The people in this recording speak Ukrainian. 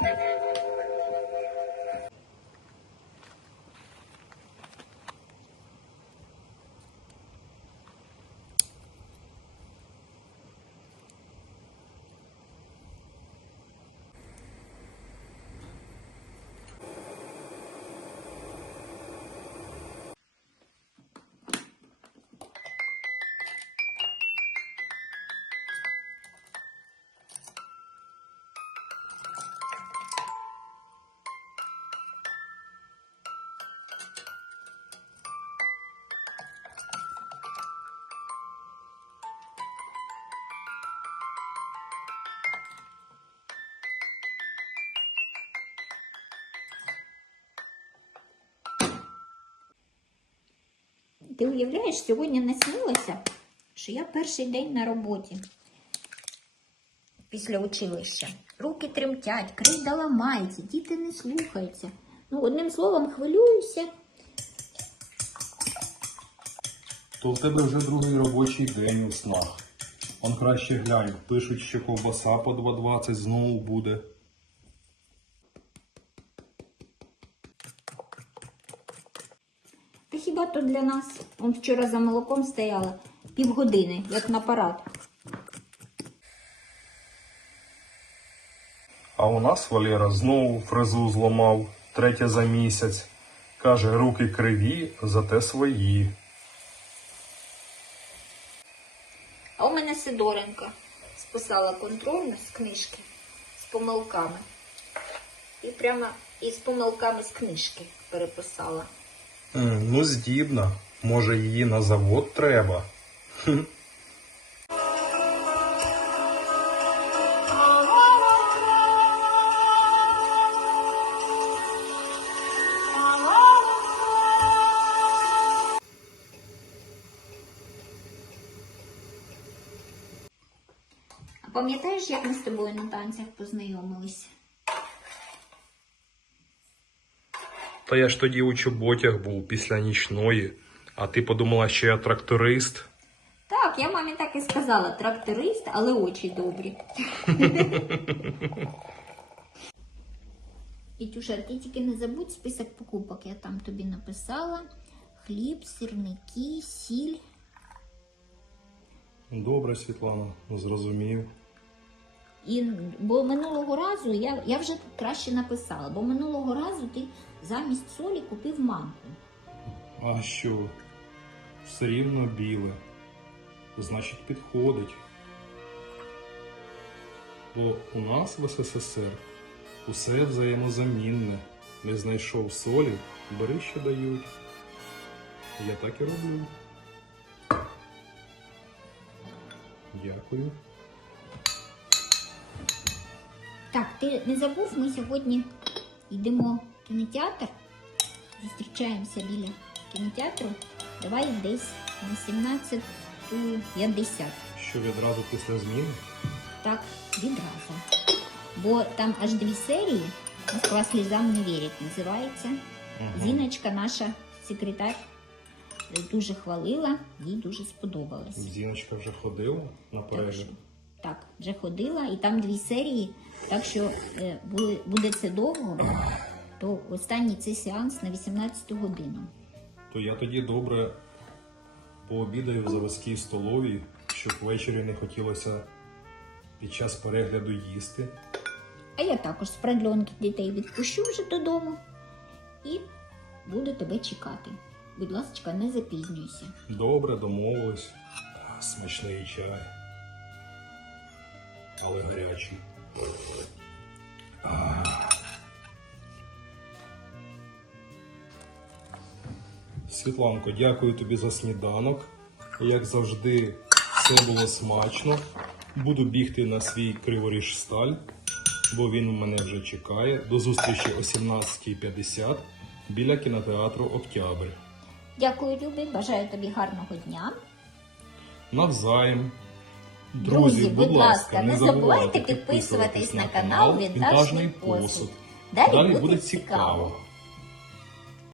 Thank you. Ти уявляєш, сьогодні наснилося, що я перший день на роботі після училища. Руки тремтять, крейда ламається, діти не слухаються. Ну, одним словом, хвилююся. То в тебе вже другий робочий день у снах. Он краще глянь, пишуть, що ковбаса по 2,20 знову буде. Та для нас? Он вчора за молоком стояла півгодини, як на парад. А у нас Валера знову фрезу зламав, третє за місяць. Каже, руки криві, зате свої. А у мене Сидоренка списала контрольну з книжки з помилками. І прямо із помилками з книжки переписала. Ну, здібна. Може, її на завод треба. Пам'ятаєш, як ми з тобою на танцях познайомилися? Та я ж тоді у чоботях був після нічної, а ти подумала, що я тракторист. Так, я мамі так і сказала, тракторист, але очі добрі. І ти тільки не забудь список покупок, я там тобі написала. Хліб, сирники, сіль. Добре, Світлана, зрозумів. І, бо минулого разу я, я вже краще написала, бо минулого разу ти замість солі купив манку. А що? Все рівно біле. Значить, підходить. Бо у нас в СССР усе взаємозамінне. Не знайшов солі, бери, що дають. Я так і роблю. Дякую. Так, ти не забув, ми сьогодні йдемо в кінотеатр, зустрічаємося біля кінотеатру. Давай десь на 17.50. Що відразу після зміни? Так, відразу. Бо там аж дві серії. Москва слізам не вірить, називається. Ага. Зіночка, наша секретар, дуже хвалила, їй дуже сподобалось. Зіночка вже ходила на перегляд. Так, вже ходила, і там дві серії. Так що е, буде, буде це довго, то останній цей сеанс на 18 годину. То я тоді добре пообідаю в заводській столовій, щоб ввечері не хотілося під час перегляду їсти. А я також з продльонки дітей відпущу вже додому і буду тебе чекати. Будь ласка, не запізнюйся. Добре, домовились. Смачний чай. Але гарячий. Світланко, дякую тобі за сніданок. Як завжди, все було смачно. Буду бігти на свій криворіж сталь, бо він у мене вже чекає. До зустрічі о 17.50 біля кінотеатру Октябрь. Дякую, Любі, бажаю тобі гарного дня. Навзаєм. Друзі, будь ласка, не забувайте підписуватись на канал Вінтажний посуд. Далі буде цікаво.